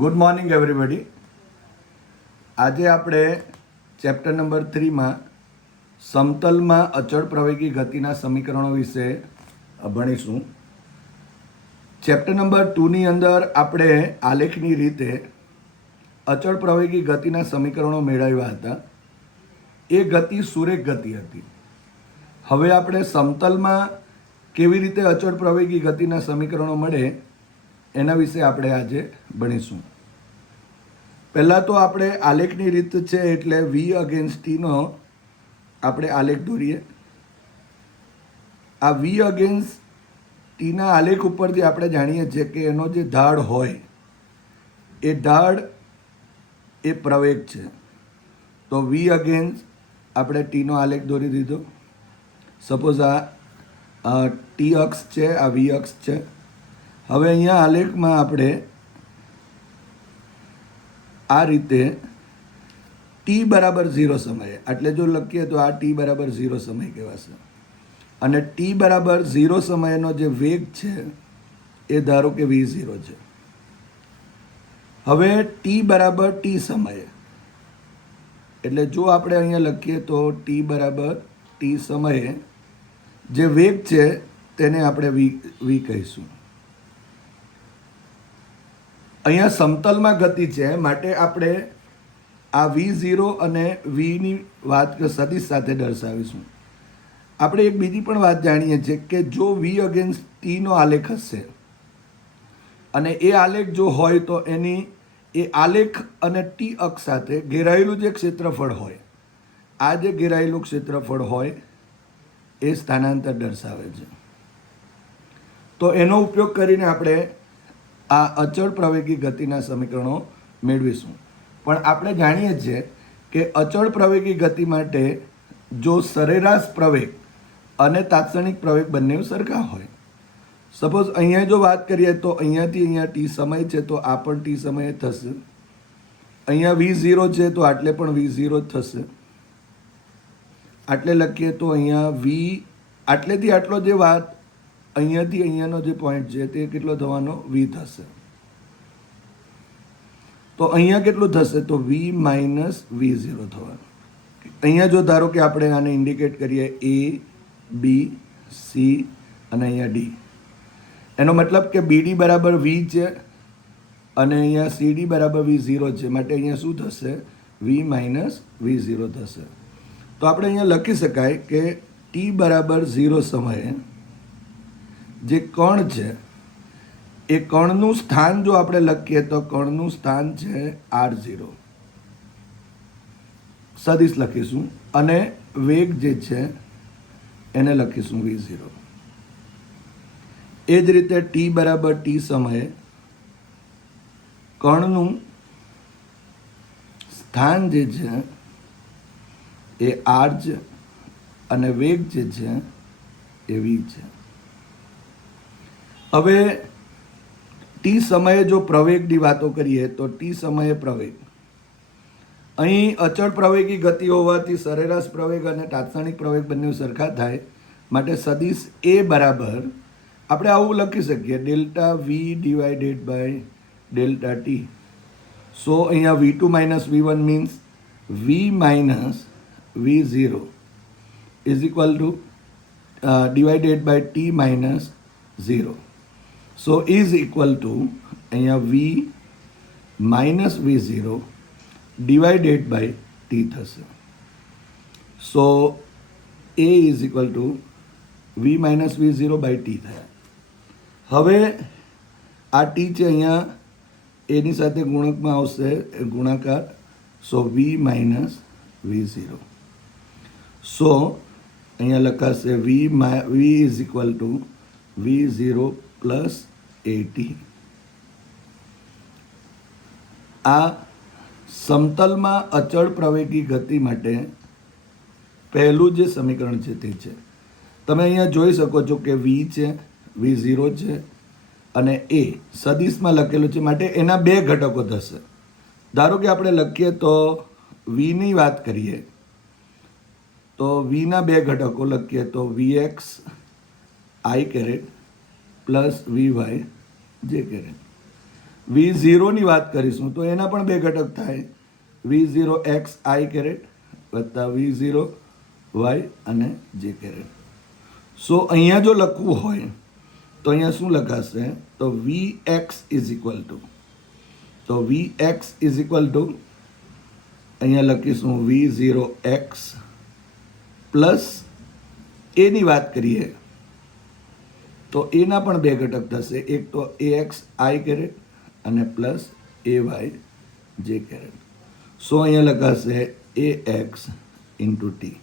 Good morning everybody. આજે આપણે chapter number 3માં સમતલમાં અચળ પ્રવેગી ગતિના સમીકરણો વિશે ભણીશું. ચેપ્ટર નંબર 2ની અંદર આપણે આલેખની રીતે અચળ પ્રવેગી ગતિના સમીકરણો મેળવ્યા હતા. એ ગતિ સુરેખ ગતિ હતી. હવે આપણે સમતલમાં કેવી રીતે અચળ પ્રવેગી ગતિના સમીકરણો મળે એના વિશે આપણે આજે ભણીશું. પહેલાં તો આપણે આલેખની રીત છે એટલે વી અગેન્સ્ટ ટીનો આપણે આલેખ દોરીએ. આ વી અગેન્સ્ટ ટીના આલેખ ઉપરથી આપણે જાણીએ છીએ કે એનો જે ઢાળ હોય એ ઢાળ એ પ્રવેગ છે. તો વી અગેન્સ્ટ આપણે ટીનો આલેખ દોરી દીધો. સપોઝ આ ટી અક્ષ છે, આ વી અક્ષ છે. હવે અહીંયા આલેખમાં આપણે આ રીતે ટી બરાબર 0 સમયે એટલે જો લખીએ તો આ ટી બરાબર 0 સમય કહેવાશે. અને ટી બરાબર 0 સમયનો જે વેગ છે એ ધારો કે v0 છે. હવે ટી બરાબર ટી સમયે એટલે જો આપણે અહીંયા લખીએ તો ટી બરાબર ટી સમયે જે વેગ છે તેને આપણે વી કહીશું. અહીંયા સમતલમાં ગતિ છે માટે આપણે આ v0 અને vની વાત સદિશ સાથે દર્શાવીશું. આપણે એક બીજી પણ વાત જાણીએ છીએ કે જો v અગેન્સ્ટ ટીનો આલેખ હશે અને એ આલેખ જો હોય તો એની એ આલેખ અને ટી અક્ષ સાથે ઘેરાયેલું જે ક્ષેત્રફળ હોય, આ જે ઘેરાયેલું ક્ષેત્રફળ હોય એ સ્થાનાંતર દર્શાવે છે. તો એનો ઉપયોગ કરીને આપણે આ અચળ પ્રવેગી ગતિના સમીકરણો મેળવીશું. પણ આપણે જાણીએ છીએ કે અચળ પ્રવેગી ગતિ માટે જો સરેરાશ પ્રવેગ અને તાત્ક્ષણિક પ્રવેગ બંને સરખા હોય. સપોઝ અહીંયા જો વાત કરીએ તો અહીંયાથી અહીંયા ટી સમય છે તો આ પણ ટી સમયે થશે. અહીંયા v0 છે તો આટલે પણ v0 જ થશે. આટલે લખીએ તો અહીંયા વી આટલેથી આટલો જે વાત અહીંયાથી અહીંયાનો જે પોઈન્ટ છે તે કેટલો થવાનો વી થશે. તો અહીંયા કેટલું થશે તો વી માઇનસ v0 થવાનું. અહીંયા જો ધારો કે આપણે આને ઇન્ડિકેટ કરીએ એ બી સી અને અહીંયા ડી, એનો મતલબ કે બીડી બરાબર વી છે અને અહીંયા સીડી બરાબર v0 છે. માટે અહીંયા શું થશે વી માઇનસ v0 થશે. તો આપણે અહીંયા લખી શકાય કે ટી બરાબર 0 સમયે જે કણ છે એ કણનું સ્થાન જો આપણે લખીએ તો કણનું સ્થાન છે r0 સદિશ લખીશું અને વેગ જે છે એને લખીશું v0. એ જ રીતે ટી બરાબર ટી સમયે કણનું સ્થાન જે છે એ r છે અને વેગ જે છે એ v છે. હવે ટી સમયે જો પ્રવેગની વાતો કરીએ તો ટી સમયે પ્રવેગ અહીં અચળ પ્રવેગી ગતિ હોવાથી સરેરાશ પ્રવેગ અને તાત્ક્ષણિક પ્રવેગ બંને સરખા થાય. માટે સદિશ એ બરાબર આપણે આવું લખી શકીએ delta V divided by delta T. So અહીંયા v2 minus v1 means v minus v0 is equal to divided by T minus 0. So is equal to અહીંયા V minus v0 divided by T થશે. So A is equal to V minus v0 by T થયા. હવે આ T છે અહીંયા એની સાથે ગુણકમાં આવશે ગુણાકાર. સો વી માઇનસ v0. સો અહીંયા લખાશે V is equal to v0 plus A T. આ સમતલમાં અચળ પ્રવેગી ગતિ માટે પહેલું જે સમીકરણ છે તે છે. તમે અહીંયા જોઈ શકો છો કે વી છે, v0 છે અને એ સદિશમાં લખેલું છે માટે એના બે ઘટકો થશે. ધારો કે આપણે લખીએ તો વીની વાત કરીએ તો વીના બે ઘટકો લખીએ તો vx i caret plus vy જે કેરેટ. V0ની વાત કરીશું તો એના પણ બે ઘટક થાય, V0 x I કેરેટ વત્તા V0 y અને j કેરેટ. સો અહીંયા જો લખવું હોય તો અહીંયા શું લખાશે, તો Vx ઇઝ ઇક્વલ ટુ, તો Vx ઇઝ ઇક્વલ ટુ અહીંયા લખીશું V0x પ્લસ એની વાત કરીએ તો એના પણ બે ઘટક થશે, એક તો ax I કેરેટ અને પ્લસ ay j કેરેટ. સો અહીંયા લખાશે ax ઇન્ટુ ટી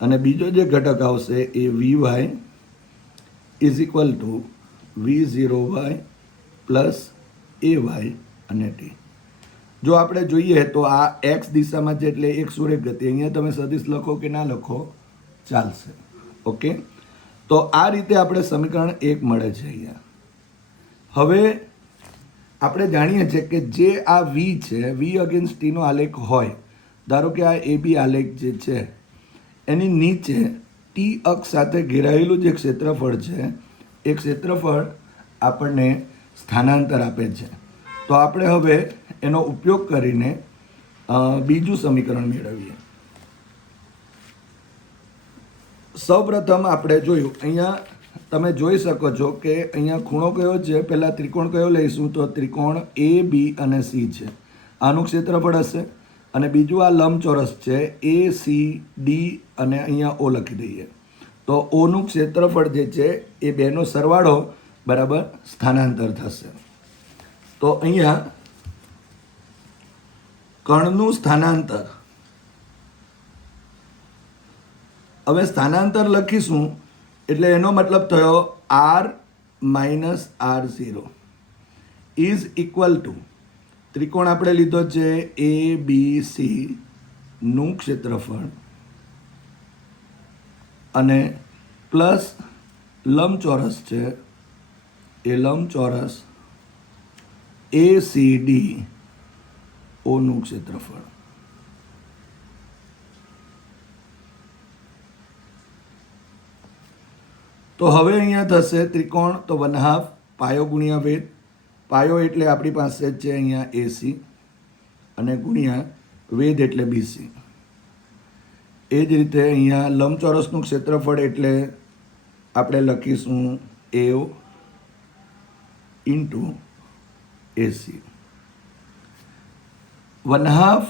અને બીજો જે ઘટક આવશે એ vy is equal two V0y plus ay અને ટી. જો આપણે જોઈએ તો આ એક્સ દિશામાં છે એટલે એક સુરેખ ગતિ, અહીંયા તમે સદિશ લખો કે ના લખો ચાલશે. ઓકે, તો આ રીતે આપણે સમીકરણ 1 મળે છે અહીંયા. હવે આપણે જાણીએ છીએ કે જે આ વી છે, વી અગેન્સ્ટ ટીનો આલેખ હોય, ધારો કે આ એ બી આલેખ જે છે એની નીચે ટી અક્ષ સાથે ઘેરાયેલું જે ક્ષેત્રફળ છે એ ક્ષેત્રફળ આપણને સ્થાનાંતર આપે છે. તો આપણે હવે એનો ઉપયોગ કરીને બીજું સમીકરણ મેળવીએ. સૌપ્રથમ આપણે જોયું, અહીંયા તમે જોઈ શકો છો કે અહીંયા ખૂણો કયો છે, પહેલાં ત્રિકોણ કયો લઈશું, તો ત્રિકોણ એ બી અને સી છે, આનું ક્ષેત્રફળ હશે. અને બીજું આ લંબચોરસ છે એ સી ડી અને અહીંયા ઓ લખી દઈએ તો ઓનું ક્ષેત્રફળ જે છે એ બેનો સરવાળો બરાબર સ્થાનાંતર થશે. તો અહીંયા કણનું સ્થાનાંતર, હવે સ્થાનાંતર લખીશું એટલે એનો મતલબ થયો r minus r0 is equal two ત્રિકોણ આપણે લીધો છે એ બી સી નું ક્ષેત્રફળ અને પ્લસ લંબચોરસ છે એ લંબચોરસ એ સી ડી ઓનું ક્ષેત્રફળ. તો હવે અહીંયા થશે ત્રિકોણ તો 1/2 પાયો ગુણ્યા વેધ, પાયો એટલે આપણી પાસે છે અહીંયા એસી અને ગુણ્યા વેધ એટલે બીસી. એ જ રીતે અહીંયા લંબચોરસનું ક્ષેત્રફળ એટલે આપણે લખીશું એઓ ઇન્ટુ એસી. 1/2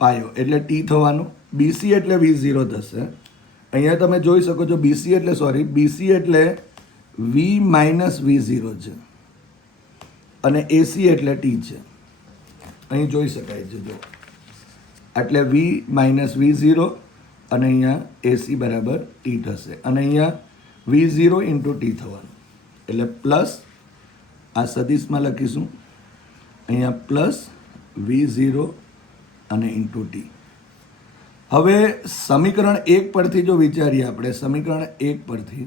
પાયો એટલે ટી થવાનું, બીસી એટલે V0 થશે. અહીંયા તમે જોઈ શકો છો બીસી એટલે વી માઇનસ V0 છે અને એસી એટલે ટી છે, અહીં જોઈ શકાય છે. જો એટલે વી માઇનસ V0 અને અહીંયા એસી બરાબર ટી થશે અને અહીંયા V0 ઇન્ટુ ટી થવાનું એટલે પ્લસ આ સદિશમાં લખીશું અહીંયા પ્લસ V0 અને ઇન્ટુ ટી. હવે સમીકરણ 1 પરથી જો વિચારીએ આપણે, સમીકરણ 1 પરથી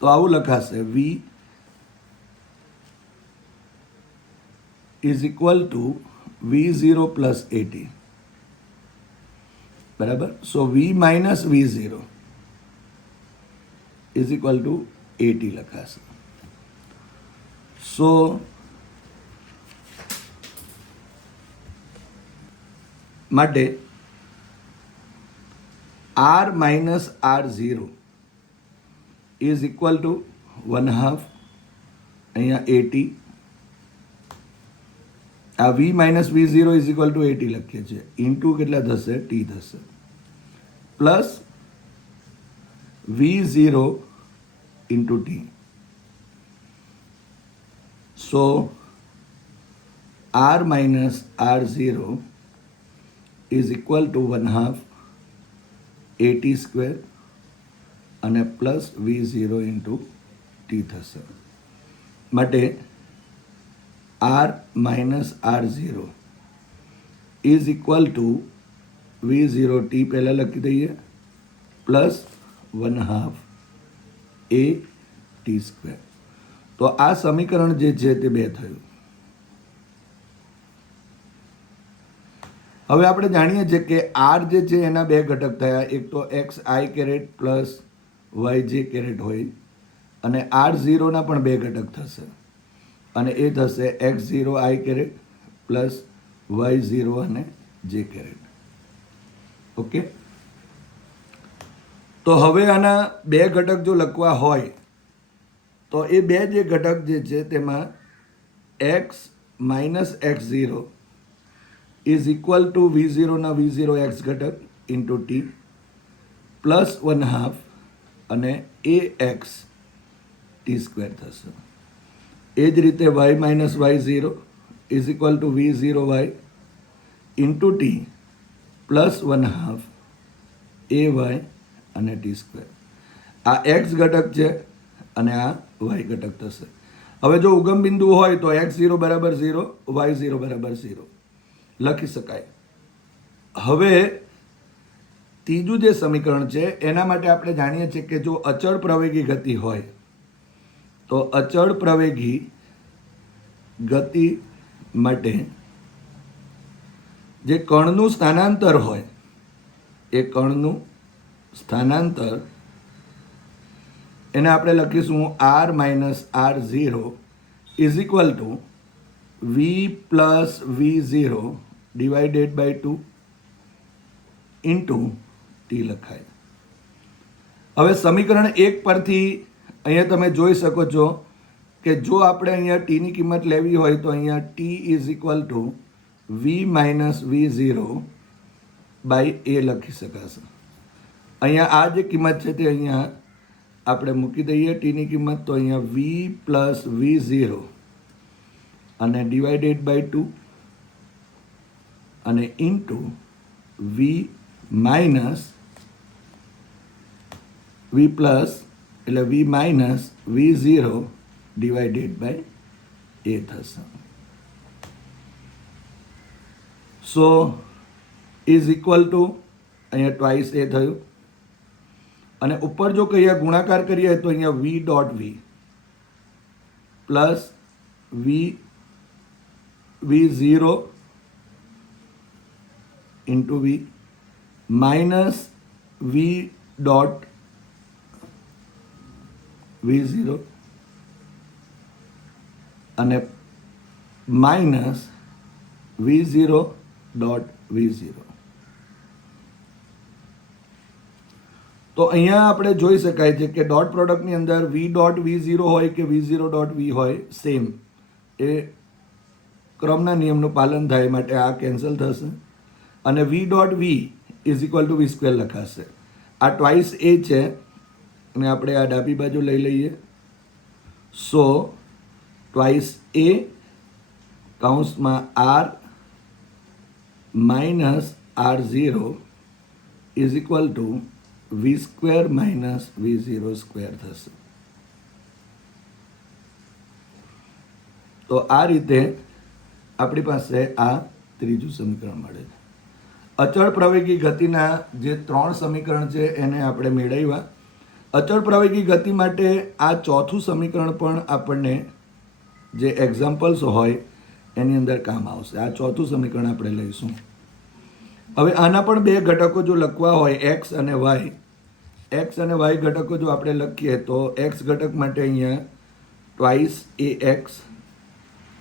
તો આવું લખાશે V is equal to V0 plus A T બરાબર. So V minus V0 is equal to A T લખાશે. સો માટે r minus r0 is equal to 1/2 અહીંયા એટી, આ V minus V0 is equal to A T લખીએ છીએ, ઇન્ટુ કેટલા થશે T થશે, plus V0 into T. So r minus r0 is equal to 1/2 A T square અને પ્લસ V0 ઇન્ટુ ટી થશે. માટે r minus r0 is equal to V0 T પહેલાં લખી દઈએ પ્લસ 1/2 એ ટી સ્ક્વેર. તો આ સમીકરણ જે છે તે 2 થયું. હવે આપણે જાણીએ છીએ કે આર જે છે એના 2 ઘટક થયા, એક તો એક્સ આઈ કેરેટ પ્લસ વાય જે કેરેટ હોય અને R0ના પણ બે ઘટક થશે અને એ થશે x0 i caret plus y0 અને j કેરેટ. ઓકે, તો હવે આના બે ઘટક જો લખવા હોય તો એ બે જે ઘટક જે છે તેમાં x minus x0 is equal to v0 ના v0 x ઘટક ઇન્ટુ t પ્લસ 1/2 અને ax t સ્ક્વેર થશે. એ જ રીતે y minus y0 is equal to v0 y into t plus 1/2 ay અને t સ્ક્વેર. આ x ઘટક છે અને આ y ઘટક થશે. હવે જો ઉગમ બિંદુ હોય તો x0 બરાબર 0, y0 બરાબર 0 લખી શકાય. હવે ત્રીજું જે સમીકરણ છે એના માટે આપણે જાણીએ છીએ કે જો અચળ પ્રવેગી ગતિ હોય તો અચળ પ્રવેગી ગતિ માટે જે કણનું સ્થાનાંતર હોય એ કણનું સ્થાનાંતર એને આપણે લખીશું r minus r0 is equal to v plus v0 divided by 2 into T લખાય. હવે સમીકરણ 1 પરથી અહીંયા તમે જોઈ શકો છો કે જો આપણે અહીંયા ટીની કિંમત લેવી હોય તો અહીંયા T is equal to v minus v0 by A લખી શકાશે. અહીંયા આ જે કિંમત છે તે અહીંયા આપણે મૂકી દઈએ ટીની કિંમત, તો અહીંયા v પ્લસ v0 અને ડિવાઇડેડ બાય 2 અને into v minus v plus એટલે v minus v0 divided by A થશે. સો ઇઝ ઇક્વલ ટુ અહીંયા ટ્વાઇસ એ થયું અને ઉપર જો કહીએ ગુણાકાર કરીએ તો અહીંયા v dot v plus v0 into v minus v dot v0 અને માઇનસ v0 ડોટ v0. તો અહીંયા આપણે જોઈ શકાય છે કે ડોટ પ્રોડક્ટની અંદર v ડોટ v0 હોય કે v0 ડોટ v હોય સેમ એ ક્રમના નિયમનું પાલન થાય માટે આ કેન્સલ થશે અને v dot v is equal to v square લખાશે. આ ટ્વાઇસ એ છે અને આપણે આ ડાબી બાજુ લઈ લઈએ. સો ટ્વાઇસ એ કૌંસમાં r minus r0 is equal to v square minus v0 square થશે. તો આ રીતે આપણી પાસે આ ત્રીજું સમીકરણ મળે છે. અચળ પ્રવેગી ગતિના જે 3 સમીકરણ છે એને આપણે મેળવ્યા. અચળ પ્રવેગી ગતિ માટે આ ચોથું સમીકરણ પણ આપણને જે એક્ઝામ્પલ્સ હોય એની અંદર કામ આવશે. આ ચોથું સમીકરણ આપણે લઈશું. હવે આના પણ બે ઘટકો જો લખવા હોય x અને y ઘટકો જો આપણે લખીએ તો x ઘટક માટે અહીંયા twice ax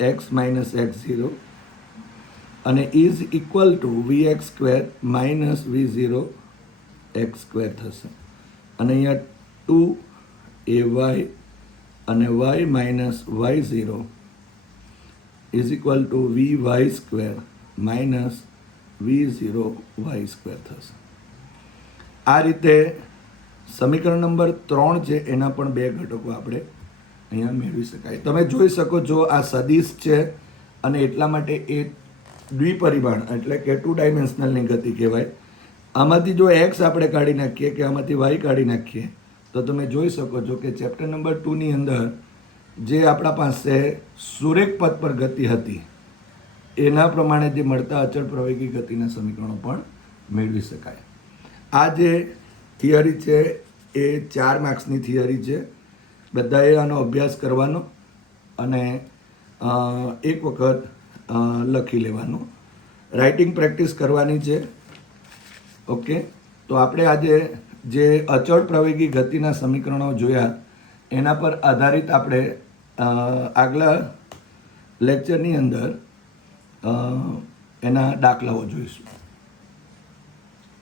x minus x0 અને is equal two vx square minus v0 x square થશે અને અહીંયા 2ay અને y minus y0 is equal two vy square minus v0 y square થશે. આ રીતે સમીકરણ નંબર 3 છે એના પણ બે ઘટકો આપણે અહીંયા મેળવી શકાય. તમે જોઈ શકો છો આ સદિશ છે અને એટલા માટે એ દ્વિપરિમાણ એટલે કે 2 ડાયમેન્શનલની ગતિ કહેવાય. આમાંથી જો x આપણે કાઢી નાખીએ કે આમાંથી y કાઢી નાખીએ તો તમે જોઈ શકો છો કે ચેપ્ટર નંબર 2 ની અંદર જે આપણા પાસે સુરેખ પથ પર ગતિ હતી એના પ્રમાણે જે મળતા અચળ પ્રવેગી ગતિના સમીકરણો પણ મેળવી શકાય. આ જે થિયરી છે એ 4 માર્ક્સની થિયરી છે. બધાએ આનો અભ્યાસ કરવાનો અને એક વખત લખી લેવાનું, રાઇટિંગ પ્રેક્ટિસ કરવાની છે. ઓકે, તો આપણે આજે જે અચળ પ્રવેગી ગતિના સમીકરણો જોયા એના પર આધારિત આપણે આગલા લેક્ચરની અંદર એના દાખલાઓ જોઈશું.